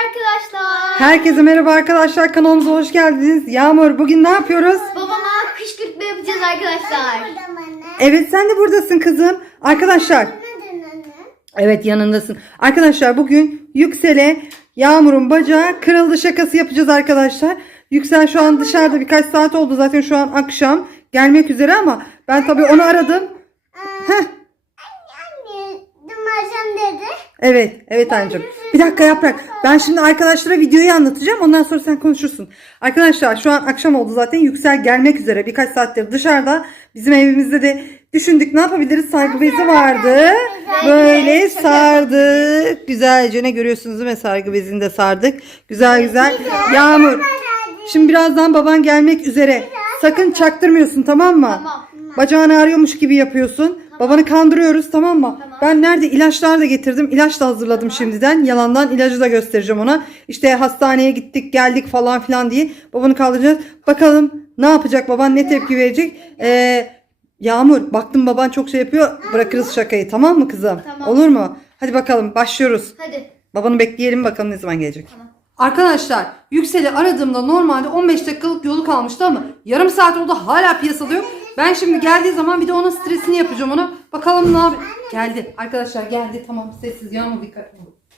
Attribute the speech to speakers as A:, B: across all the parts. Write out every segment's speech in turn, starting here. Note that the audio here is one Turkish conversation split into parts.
A: arkadaşlar.
B: Herkese merhaba arkadaşlar, kanalımıza hoş geldiniz. Yağmur, bugün ne yapıyoruz?
A: Babama kışkırtma yapacağız arkadaşlar.
B: Evet, sen de buradasın kızım. Arkadaşlar, evet yanındasın. Arkadaşlar bugün Yüksel'e Yağmur'un bacağı kırıldı şakası yapacağız arkadaşlar. Yüksel şu an dışarıda, birkaç saat oldu zaten, şu an akşam gelmek üzere ama ben tabii onu aradım. Heh. Evet anneciğim. Bir dakika Yaprak. Ben şimdi arkadaşlara videoyu anlatacağım. Ondan sonra sen konuşursun. Arkadaşlar şu an akşam oldu zaten. Yüksel gelmek üzere. Birkaç saattir dışarıda. Bizim evimizde de düşündük ne yapabiliriz? Sargı bezi vardı. Böyle sardık. Güzelce, ne görüyorsunuz değil mi? Sargı bezini de sardık. Güzel. Yağmur. Şimdi birazdan baban gelmek üzere. Sakın çaktırmıyorsun, tamam mı?
A: Tamam.
B: Bacağını ağrıyormuş gibi yapıyorsun. Babanı kandırıyoruz, tamam mı?
A: Tamam.
B: Ben nerede ilaçlar da getirdim. İlaç da hazırladım şimdiden. Yalandan ilacı da göstereceğim ona. İşte hastaneye gittik geldik falan filan diye. Babanı kaldıracağız. Bakalım ne yapacak baban, ne tepki verecek. Yağmur, baktım baban çok şey yapıyor. Bırakırız şakayı, tamam mı kızım?
A: Tamam.
B: Olur mu? Hadi bakalım başlıyoruz.
A: Hadi.
B: Babanı bekleyelim bakalım ne zaman gelecek.
A: Tamam.
B: Arkadaşlar Yüksel'i aradığımda normalde 15 dakikalık yolu kalmıştı ama yarım saat oldu, hala piyasada yok. Ben şimdi geldiği zaman bir de onun stresini yapacağım ona. Bakalım ne yapıyor. Geldi arkadaşlar, geldi, tamam, sessiz. Yağmur dikkat.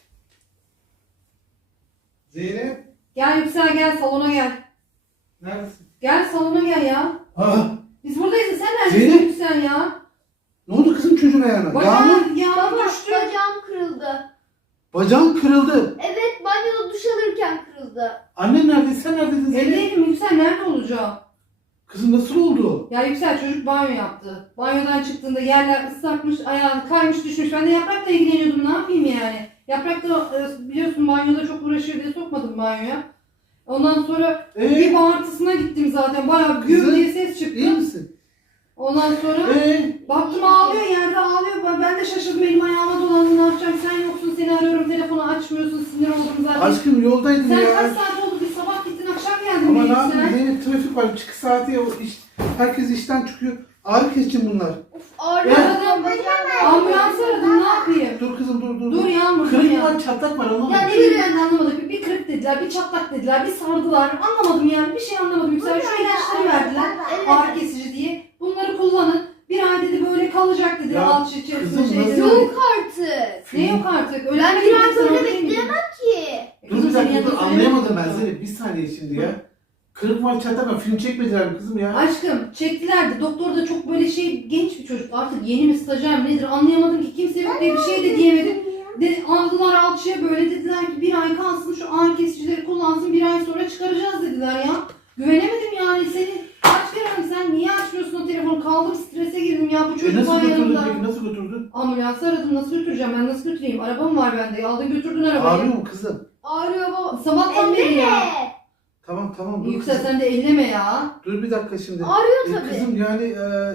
C: Zeynep,
B: Gel Yüksel, gel salona gel.
C: neredesin?
B: Gel salona gel ya.
C: Aa,
B: Biz buradayız, sen neredesin
C: Zeynep.
B: Yüksel ya?
C: ne oldu kızım çocuğun ayağına? Yağmur,
B: Yağmur düştü.
A: Bacağım kırıldı.
C: bacağın kırıldı.
A: Evet, banyoda duş alırken kırıldı.
C: Annen nerede? Sen neredesin Zeynep?
B: Evdeydim Yüksel, nerede olacağım?
C: Kızım nasıl oldu?
B: Ya Yüksel, çocuk banyo yaptı. Banyodan çıktığında yerler ıslakmış, ayağını kaymış düşmüş. Ben de Yaprak'la ilgileniyordum, ne yapayım yani. Yaprak da biliyorsun banyoda çok uğraşıyor diye sokmadım banyoya. Ondan sonra bir bağırtısına gittim zaten. Bayağı gür
C: Kızım,
B: diye ses çıktı.
C: İyi misin?
B: Ondan sonra baktım ağlıyor, yerde ağlıyor. Ben de şaşırdım, elim ayağıma dolandı, ne yapacağım. Sen yoksun, seni arıyorum, telefonu açmıyorsun, sinir oldum zaten.
C: Aşkım yoldaydın
B: Sen
C: ya.
B: kaç saat oldu? Bir sabah gittin, akşam geldin.
C: Ama
B: bir
C: ne yapayım
B: sen.
C: Zeynep, trafik var. Çıkış saati ya. Herkes işten çıkıyor. Ağrı kesici bunlar.
A: Of, ağrıyor.
B: Aradım, ambulans aradım, ne yapayım?
C: Dur kızım dur.
B: Dur Yağmur, dur
C: Kırık
B: ya.
C: var, çatlak var, anlamadım.
B: Ya ne bileyim, ben anlamadım. Bir kırık dediler, bir çatlak dediler, bir sardılar. Anlamadım yani, bir şey anlamadım. Yüksel şu ilaçları verdiler, ağrı kesici diye. Bunları kullanın. Bir ay dedi böyle kalacak dedi,
C: Ya,
B: alt içerisinde
C: kızım
B: şey dedi.
C: nasıl-
A: Yok artık.
B: Ne yok artık? Öyle
A: Ben
B: mi
A: bir ay
B: gittin,
A: böyle
B: sana değil mi?
A: bekleyemem ki.
C: Dur bir dakika, dur, anlayamadım ben
B: seni.
C: Zeynep. Bir saniye şimdi ya. Kırık var, çatlak var. Film çekmediler mi kızım ya?
B: Aşkım çektilerdi. Doktor da çok böyle genç bir çocuk. Artık yeni mi, stajyer mi nedir anlayamadım ki. Kimse yok diye bir şey de diyemedim. Aldılar alçıya, böyle dediler ki bir ay kalsın, şu ağrı kesicileri kullansın, bir ay sonra çıkaracağız dediler ya. Güvenemedim yani, seni aç veremem, sen niye açmıyorsun o telefonu? Kaldım, strese girdim ya, bu çocuk
C: Nasıl
B: var
C: götürdün
B: yanımda.
C: peki? Nasıl götürdün?
B: Ambulans aradım, nasıl götüreceğim, ben nasıl götüreyim? Arabam var bende, aldın götürdün arabayı.
C: Ağrıyor mu kızım?
A: Ağrıyor baba.
B: Sabahtan beri ya.
C: Tamam dur
B: Yüksel,
C: kızım.
B: sen de elleme ya.
C: Dur bir dakika şimdi.
A: Ağrıyor tabii.
C: Kızım yani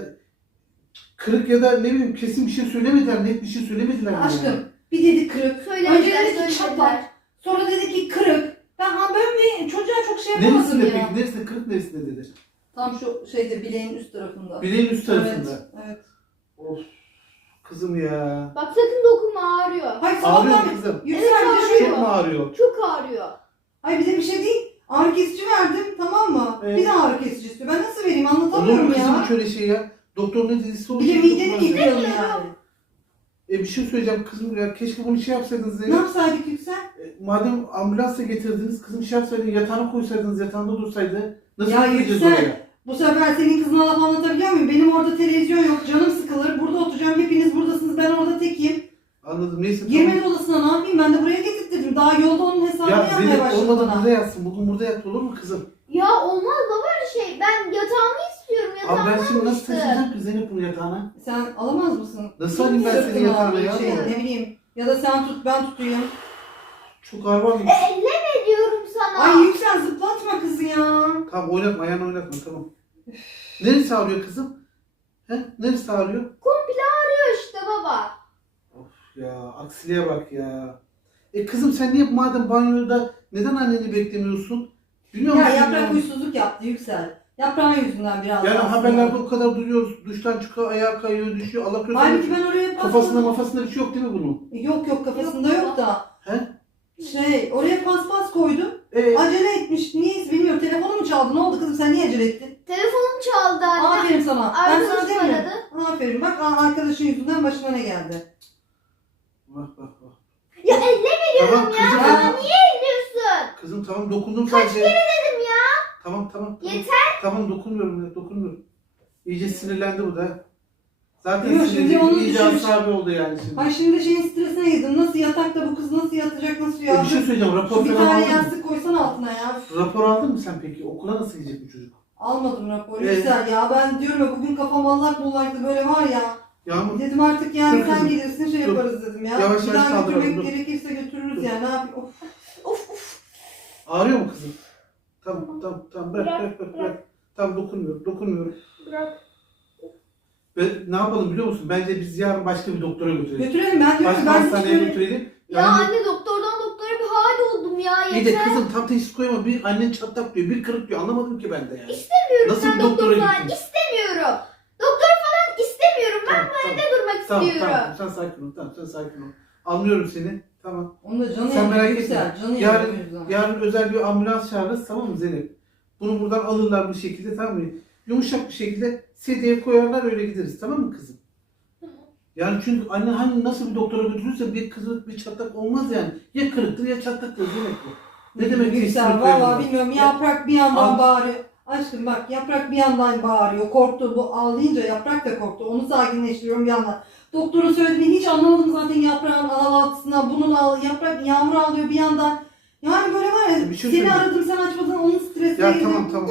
C: kırık ya da ne bileyim kesin bir şey söylemediler, net bir şey söylemediler mi?
B: Aşkım
C: yani?
B: bir dedi kırık.
A: Söylediler,
B: Önce dedi ki
A: söylediler.
B: çatlak. Sonra dedi ki kırık. Ben böyle çocuğa çok şey yapamadım
C: Neresinde
B: ya.
C: peki? Neresinde? Kırık neresinde dedi?
B: Tam şu şeyde, bileğin üst tarafında.
C: Bileğin üst tarafında.
B: Evet.
C: Of kızım ya.
A: Bak sakın dokunma, ağrıyor.
B: Hayır
C: Ağrıyor
B: sabahtan
C: mu kızım?
B: Yüksel
A: Evet,
B: düşüyor.
C: Çok mu ağrıyor?
A: Çok ağrıyor.
B: Ay bize bir şey değil. Ağrı kesici verdim, tamam mı?
C: Evet.
B: Bir de ağrı kesici istiyor. Ben nasıl vereyim,
C: Olur
B: anlatamıyorum
C: mu kızım
B: ya.
C: şöyle şey ya? Doktor ne dediyse olur.
B: Bir de mideni yıkayalım yani.
C: Bir şey söyleyeceğim kızım ya. Keşke bunu şey yapsaydınız
B: Ne
C: Zeynep.
B: yapsaydık Yüksel?
C: Madem ambulansla getirdiniz, kızım şey yapsaydın, yatağına koysaydınız, yatağında dursaydı. Nasıl
B: Ya
C: gideceğiz
B: Yüksel,
C: oraya?
B: bu sefer senin kızına laf anlatabiliyor muyum? Benim orada televizyon yok, canım sıkılır. Burada oturacağım, hepiniz buradasınız, ben orada tekiyim.
C: Anladım, neyse.
B: Girmedi odasına, ne yapayım? Ben de buraya getirttirdim. Daha yolda onun hesabını
C: Ya
B: yapmaya
C: Zeynep
B: başladım
C: olmadı
B: bana.
C: burada yatsın. Bugün burada yat, olur mu kızım?
A: Ya olmaz baba öyle şey. Ben yatağımı istiyorum.
C: Abi
A: Yatağımı
C: ben şimdi nasıl
A: almıştım.
C: taşıyacağım ki Zeynep bunu yatağına?
B: Sen alamaz mısın?
C: Nasıl alayım ben seni
B: Sırtına
C: yatağına
B: bir
C: ya?
B: şey, ne bileyim. Ya da sen tut, ben tutayım.
C: Çok ağır var mı?
A: Elleme diyorum sana.
B: Ay Yüksel, zıplatma kızı ya.
C: Tamam oynatma, ayağını oynatma, tamam. Neresi ağrıyor kızım? He? Neresi ağrıyor?
A: Komple ağrıyor işte baba.
C: Of ya, aksiliğe bak ya. Kızım sen niye madem banyoda neden anneni beklemiyorsun? Biliyor musun?
B: Ya Yaprak huysuzluk yaptı Yüksel. Yaprağın yüzünden biraz.
C: Yani
B: aslında.
C: haberlerde o kadar duyuyoruz. Duştan çıkıyor, ayağa kayıyor, düşüyor. Allah
B: Halbuki
C: korusun.
B: ben oraya
C: Kafasında mafasında bir şey yok değil mi bunun?
B: Yok kafasında yok da.
C: He?
B: Oraya paspas koydu. Acele etmiş. Niyeyse bilmiyorum. Telefonu mu çaldı? Ne oldu kızım? Sen niye acele ettin?
A: Telefonum çaldı anne.
B: Aferin sana. Ben sana
A: Arkadaşım
B: demiyorum.
A: aradı.
B: Aferin. Bak arkadaşın yüzünden başına ne geldi?
C: Bak bak bak.
A: Ya ellemiyorum
C: Tamam kızım.
A: ya. Niye elliyorsun?
C: Kızım tamam dokundum
A: Kaç
C: sadece.
A: kere dedim ya.
C: Tamam.
A: Yeter.
C: Tamam dokunmuyorum ya dokunmuyorum. İyice sinirlendi bu da. Zaten
B: Yok, şimdi
C: sinirli,
B: onu
C: iyice
B: düşürmüş.
C: asabi oldu yani şimdi.
B: Ay şimdi şeyin stresine girdim. Nasıl yatakta bu kız nasıl yatacak, nasıl
C: Bir şey
B: yatacak?
C: söyleyeceğim. Rapor
B: Şu bir
C: falan
B: tane
C: aldın mı?
B: yastık koysan altına ya.
C: Rapor aldın mı sen peki? Okula nasıl gidecek bu çocuk?
B: Almadım raporu.
C: Evet.
B: Güzel ya. Ben diyorum ya bugün kafam allak bullaktı böyle var ya.
C: Yağmur.
B: Dedim artık yani
C: Dur
B: sen
C: kızım,
B: gelirsin şey
C: dur.
B: yaparız dedim ya.
C: Yavaş
B: Bir
C: yavaş
B: daha
C: kaldıralım,
B: götürmek
C: dur.
B: gerekirse götürürüz
C: Dur.
B: yani. Ne yapayım? Of.
C: Ağrıyor mu kızım? Tamam. Bırak. Tamam dokunmuyorum.
A: Bırak.
C: Ve ne yapalım biliyor musun? Bence biz yarın başka bir doktora götürelim.
B: Götürelim ben diyorum
C: Başka
B: ben hiç
C: hastaneye
B: böyle...
C: götürelim.
A: Ya
C: Yani
A: anne doktordan doktora bir hal oldum ya.
C: iyi de
A: Yeter.
C: kızım tam teşhis koyma. Bir annen çatlak diyor, bir kırık diyor. Anlamadım ki ben de yani.
A: İstemiyorum
C: Nasıl
A: ben
C: bir
A: doktor
C: doktora
A: falan.
C: gittin?
A: İstemiyorum. Doktor falan istemiyorum. Ben bu evde durmak
C: Tamam,
A: istiyorum.
C: sen sakin ol. Anlıyorum seni. Tamam.
B: Onun da canı
C: Sen
B: yanıyor,
C: merak
B: yüksel.
C: etme.
B: Canı
C: Yarın-
B: yanıyor o yüzden.
C: Yarın özel bir ambulans çağırırız, tamam mı Zeynep? Bunu buradan alırlar bir şekilde, tamam mı? Yumuşak bir şekilde sedyeye koyarlar, öyle gideriz, tamam mı kızım? Yani çünkü anne hani nasıl bir doktora götürürse bir kızılık bir çatlak olmaz yani. Ya kırıktır ya çatlaktır Zeynep bu. Ne demek
B: Yüksel
C: teşhis
B: valla
C: koyarlar?
B: bilmiyorum yaprak bir yandan
C: Al.
B: bağırıyor. Aşkım bak yaprak bir yandan bağırıyor. Korktu bu ağlayınca yaprak da korktu. Onu sakinleştiriyorum bir yandan. Doktorun söylediğini hiç anlamadım zaten yaprağın ağlamasından. Yaprak Yağmur ağlıyor bir yandan. Yani böyle var ya
C: Bir şey
B: seni
C: söyleyeyim.
B: aradım sen açmadın onun stresine
C: Ya
B: girdim.
C: tamam.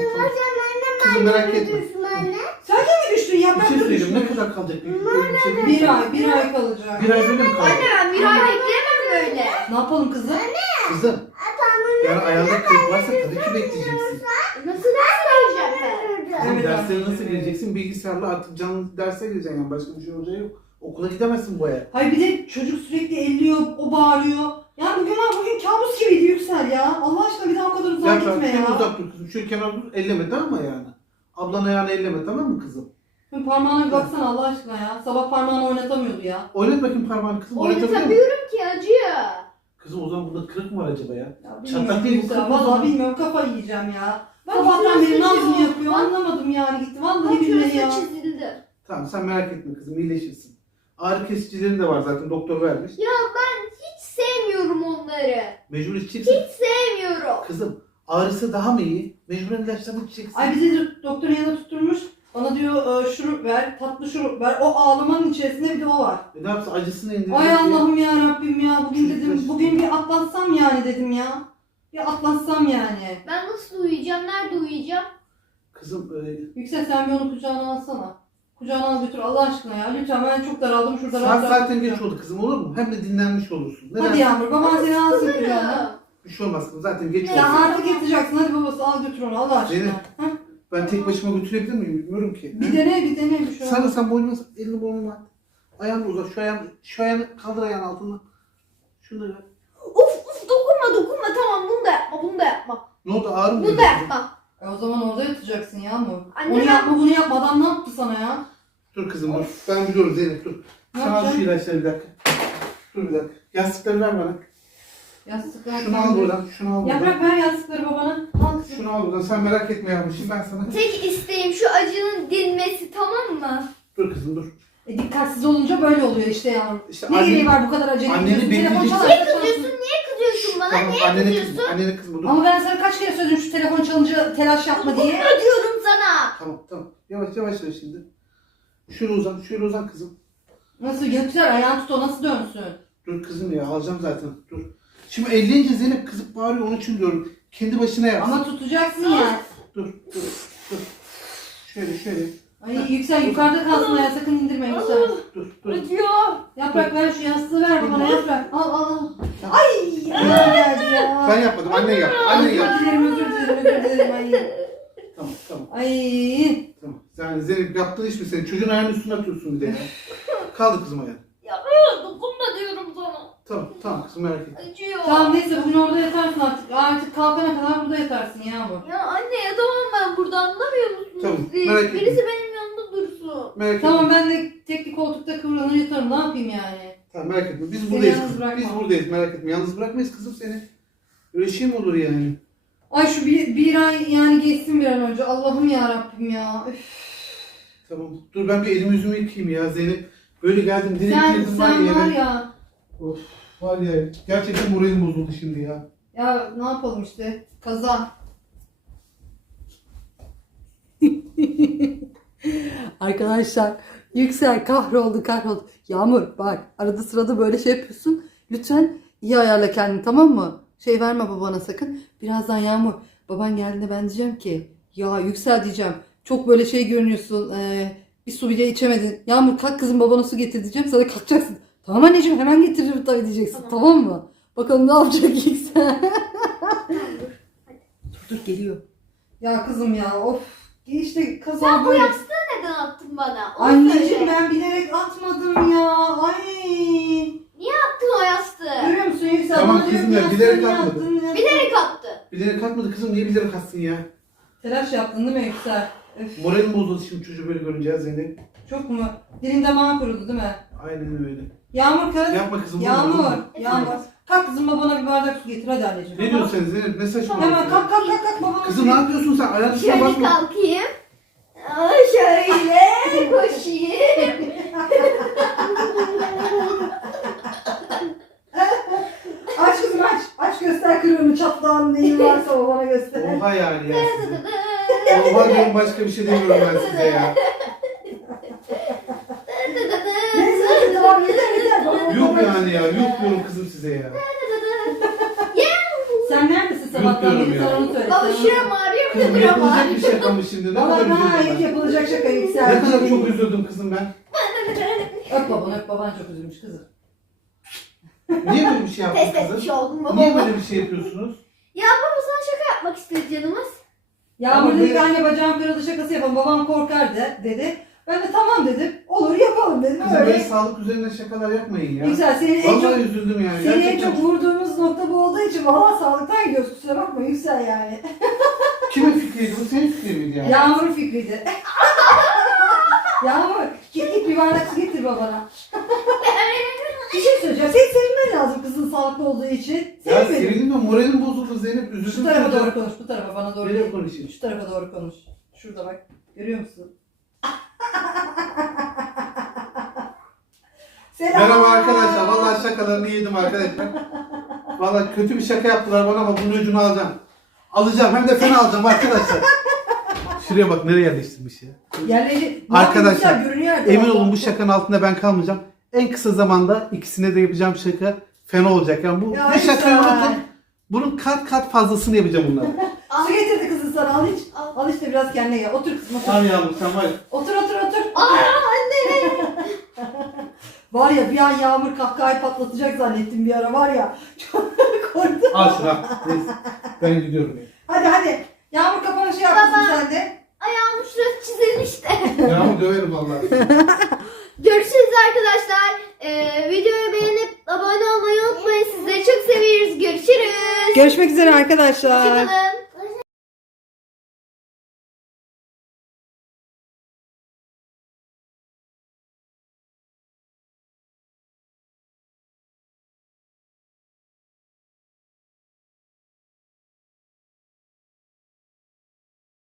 C: Kızım merak etme.
B: Sen de mi düştün
C: Bir
B: yaprak
C: şey
B: da
C: söyleyeceğim, ne
B: düşmüş.
C: kadar kalacak? Bir
B: Bir ay kalacak.
C: Bir ay böyle mi kalacak?
A: Anne ben bir ay bekleyemem böyle.
B: Ne yapalım kızım?
C: Kızım, yani ayağında kırık varsa tabii ki bekleyeceksin.
A: Nasıl ders vereceğim ben?
C: Kızım
B: Evet,
C: derslere
B: anneciğim,
C: nasıl
B: evet.
C: gireceksin? Bilgisayarla artık canlı derse gireceksin yani, başka bir şey olacağı yok. Okula gidemezsin bu aya.
B: Hayır bir de çocuk sürekli elliyor, o bağırıyor. Ya bugün kabus gibiydi Yüksel ya. Allah aşkına bir daha o kadar uzağa
C: Ya
B: gitme
C: şöyle
B: ya.
C: uzak dur kızım. Şöyle kenara dur, elleme tamam mı ayağını? Ablan ayağını elleme, tamam mı kızım?
B: Şu parmağına bir baksana Allah aşkına ya. Sabah parmağını oynatamıyordu ya.
C: Oynat bakayım parmağını kızım. Oynatabiliyor musun?
A: Oynatamıyorum ki acıyor.
C: Kızım o zaman bunda kırık mı var acaba ya?
B: Ya
C: Çatlak
B: bilmiyorum
C: değil bu
B: Yüksel.
C: kız.
B: Valla bilmiyorum kafayı yiyeceğim ya.
A: Bak,
B: Sabahtan beri
A: şurası
B: naz mı
A: çizildi.
B: yapıyor
A: Bak.
B: anlamadım yani gitti. Vallahi
A: Bak
B: billahi
A: şurası
B: ya.
A: çizildi.
C: Tamam sen merak etme kızım, iyileşirsin. Ağrı kesicilerin de var zaten, doktor vermiş.
A: Ya ben hiç sevmiyorum onları.
C: Mecbur içeceksin.
A: Hiç sevmiyorum.
C: Kızım ağrısı daha mı iyi? Mecburen ilaçlarını içeceksin.
B: Ay bizi doktorun yanına tutturmuş. Bana diyor şurup ver, tatlı şurup ver. O ağlamanın içerisinde bir de o var.
C: Ne yapsın, acısını indirecek
B: Ay
C: diye.
B: Allah'ım ya Rabbim ya. Bugün
C: Çocuklar
B: dedim,
C: işte.
B: bugün bir atlatsam yani dedim ya. Bir atlatsam yani.
A: Ben nasıl uyuyacağım? Nerede uyuyacağım?
C: Kızım
B: Yüksel sen bir onu kucağına alsana. Kucağına al götür Allah aşkına ya. Lütfen ben çok daraldım şurada.
C: saat
B: rahat rahat
C: zaten geç
B: oturacağım.
C: oldu kızım, olur mu? Hem de dinlenmiş olursun. Neden?
B: Hadi Yağmur baban seni alsın
A: Sıkılırım.
B: kucağına.
C: Bir şey olmaz kızım, zaten geç
B: Sen
C: oldu.
B: artık yatacaksın hadi babası al götür onu Allah aşkına.
C: Zeynep.
B: Heh.
C: Ben tek başıma götürebilir miyim bilmiyorum ki.
B: Bir dene bir şey
C: Sen de
B: olmaz.
C: sen boynuma elini boynuma at. Ayağını uzat, şu ayağını kaldır ayağın altından. Şunu da ver.
A: Uf dokunma tamam bunu da yapma.
C: Ne oldu, ağrı mı?
A: Bunu da
C: geliyor?
A: yapma.
B: O zaman orada yatacaksın Yağmur.
A: Anne
B: Onu
A: ben-
B: yapma bunu yapma adam ne yaptı sana ya?
C: Dur kızım dur. Ben biliyorum Zeynep dur.
B: Ne
C: Sen al şu
B: yapacaksın?
C: ilaçları bir dakika. Dur bir dakika. Yastıkları ver bana.
B: Yastıklar.
C: Şunu al buradan. Şunu al buradan.
B: Yaprak ver yastıkları babana. Al kızım.
C: Şunu al buradan. Sen merak etme yavrum. Şimdi ben sana...
A: Tek isteğim şu acının dinmesi tamam mı?
C: Dur kızım dur.
B: Dikkatsiz olunca böyle oluyor işte Yağmur.
C: İşte
B: Ne
C: anne-
B: gereği var bu kadar acele
C: Anneni
B: ediyorsun? Telefon
C: bekleyeceksin.
B: çalarsa
A: Kızıyorsun
B: çalsın.
A: niye kızıyorsun bana?
C: Tamam
A: Niye
C: annene
A: kızıyorsun?
C: kızma. Annene kızma dur.
B: Ama ben sana kaç kere söyledim şu telefon çalınca telaş yapma diye.
A: Dokunma diyorum sana.
C: Tamam. Yavaş ver şimdi. Şöyle uzan kızım.
B: Nasıl Yüksel ayağını tut o nasıl dönsün?
C: Dur kızım ya, alacağım zaten. Dur. Şimdi elleyince Zeynep kızıp bağırıyor, onun için diyorum. Kendi başına yapsın.
B: Ama tutacaksın ya.
C: Dur. Şöyle.
B: Ay Yüksel yukarıda kalsın ayağı sakın indirme Yüksel.
C: Dur.
A: Acıyor.
B: Yaprak ver şu yastığı ver bana yaprak. Al.
C: Tamam.
B: Ay geldi ya.
C: Ben yapmadım, annen yaptı. Annen yaptı.
B: Özür dilerim. Ay.
C: Tamam.
B: Ay.
C: Tamam. Yani Zeynep yaptığın iş mi senin? Çocuğun ayağının üstüne atıyorsun bir de ya. Kaldı kızım ayağın.
A: Ya dokunma diyorum sana.
C: Tamam kızım, merak etme.
A: Acıyor.
B: Tamam neyse bugün orada yatarsın artık. Artık kalkana kadar burada yatarsın Yağmur.
A: Ya anne yatamam ben burada anlamıyor musunuz
C: Tamam,
A: siz?
C: merak etme.
A: Birisi benim yanımda dursun.
C: Merak etme.
B: Tamam ben de tekli koltukta kıvranır yatarım ne yapayım yani.
C: Tamam, merak etme. Biz
B: Seni
C: buradayız
B: yalnız
C: kızım.
B: bırakma.
C: Biz buradayız, merak etme. Yalnız bırakmayız kızım seni. Öyle şey mi olur yani?
B: Ay şu bir ay yani geçsin bir an önce. Allah'ım ya Rabbim ya. Üf.
C: Tamam. Dur ben bir elimi yüzümü yıkayayım ya Zeynep. Böyle geldim direkt
B: Sen
C: girdim
B: var ya.
C: Of var ya. Gerçekten moralim bozuldu şimdi ya.
B: Ya ne yapalım işte. Kaza. Arkadaşlar Yüksel kahroldu. Yağmur bak arada sırada böyle şey yapıyorsun. Lütfen iyi ayarla kendini, tamam mı? Şey verme babana sakın. Birazdan Yağmur baban geldiğinde ben diyeceğim ki ya Yüksel diyeceğim. Çok böyle şey görünüyorsun. Bir su bile içemedin. Yağmur kalk kızım babana su getir diyeceğim. Sana kalkacaksın. Tamam anneciğim hemen getiririm tabii diyeceksin. Tamam mı? Bakalım ne yapacak Yüksel. Dur geliyor. Ya kızım ya of. İşte kaza
A: Sen bu
B: böyle.
A: yastığı neden attın bana? Onu
B: Anneciğim
A: söyle.
B: ben bilerek atmadım ya. Ay.
A: Niye attın o yastığı?
B: Görüyor musun Yüksel?
C: Tamam
B: Bana diyor
C: kızım
B: ki,
C: ya, bilerek
B: yastığını
C: atmadım.
B: yaptın ya.
A: Bilerek attı.
C: Bilerek atmadı kızım. Niye bilerek atsın ya?
B: Telaş yaptın değil mi Yüksel? Öf,
C: Moralim bozuldu şimdi çocuğu böyle görünce ya Zeynep.
B: çok mu? Dilin damağın kurudu değil mi?
C: Aynen öyle.
B: Yağmur kız.
C: Yapma kızım.
B: Yağmur.
C: vurma.
B: Yağmur. Kalk kızım babana bir bardak su getir hadi anneciğim.
C: Ne diyorsun sen Zeynep? Ne saçmalıyorsun?
B: Hemen kalk babana
C: Kızım
B: su
C: ne
B: getir.
C: yapıyorsun sen? Ayağın üstüne
A: Şöyle
C: basma.
A: kalkayım. Aa, şöyle koşayım.
B: Aç kızım aç. Aç göster kırığını çatlağın neyin varsa babana göster.
C: Oha yani ya size. Oha diyorum başka bir şey demiyorum ben size ya.
B: Neyse tamam yeter.
C: Yok yani ya. Yok diyorum kızım size ya.
B: Sen neredesin sabahtan
C: Yok
B: beri
C: diyorum ya.
B: sana onu söyle.
A: Baba
B: sana onu-
A: şuram ağrıyor,
C: Kızım
A: buram
C: yapılacak
A: ağrıyor.
C: bir şaka mı şimdi? Ne
B: Valla
C: kadar
B: gayet
C: üzüldüm
B: yapılacak şaka
C: ben.
B: Yüksel.
C: Ne kadar çok üzüldüm kızım ben.
B: Öp babanı öp baban çok üzülmüş kızım.
C: Niye böyle bir şey
A: Test
C: yaptın
A: etmiş
C: kızım?
A: oldum baba.
C: Niye böyle bir şey yapıyorsunuz?
A: Ya baba sana şaka yapmak istedi canımız.
B: Yağmur
C: Ama
B: dedi ki
C: böyle-
B: anne bacağım kırıldı şakası yapalım. Babam korkar dedi. Ben de tamam dedim. Olur yapalım dedim.
C: Kızım böyle
B: Öyle.
C: sağlık üzerine şakalar yapmayın ya.
B: Yüksel senin en
C: Vallahi
B: çok
C: üzüldüm yani.
B: seni en
C: Gerçekten.
B: çok vurduğumuz nokta bu olduğu için valla sağlıktan gidiyoruz. Kusura bakma Yüksel yani.
C: Kimin fikriydi bu? Senin fikrin miydi yani?
B: Yağmur'un fikriydi. Yağmur git bir bardak su getir babana. Bir şey söyleyeceğim. Seni sevinmen lazım kızın sağlıklı olduğu için.
C: Ya
B: Sevinmedim.
C: sevindim de moralim bozuldu Zeynep.
B: Şu
C: Üzüldüm.
B: tarafa
C: çocuğa.
B: doğru konuş. Bu tarafa bana doğru
C: Nereye
B: değil.
C: konuşayım?
B: Şu tarafa doğru konuş. Şurada bak. Görüyor musun? Selam.
C: Merhaba arkadaşlar. Vallahi şakalarını yedim arkadaşlar. Vallahi kötü bir şaka yaptılar bana ama bunun ucunu alacağım. Alacağım. Hem de fena alacağım arkadaşlar. Şuraya bak nereye yerleştirmiş ya.
B: Yerleri
C: Arkadaşlar,
B: görünüyor
C: Emin olun bu şakanın altında ben kalmayacağım. En kısa zamanda ikisine de yapacağım şaka fena olacak. Yani bu şakayı unutun. Bunun kat fazlasını yapacağım bunlar.
B: Su getirdi kızın sana al iç.
A: Al.
B: Al işte biraz kendine gel. Otur kızım otur.
C: Tamam yavrum sen var ya.
B: Otur.
A: Aa anne.
B: Var ya bir an Yağmur kahkahayı patlatacak zannettim bir ara var ya. Çok korktum.
C: Al şunu al. Neyse. Ben gidiyorum ya.
B: Hadi. Yağmur kapanışı yapmışsın
A: Baba.
B: sen de.
A: Ayağımın şurası çizilmişti.
C: Yağmur döverim vallahi.
A: Görüşürüz arkadaşlar. Videoyu beğenip abone olmayı unutmayın. Sizleri çok seviyoruz. Görüşürüz.
B: Görüşmek üzere arkadaşlar.
A: Hoşçakalın.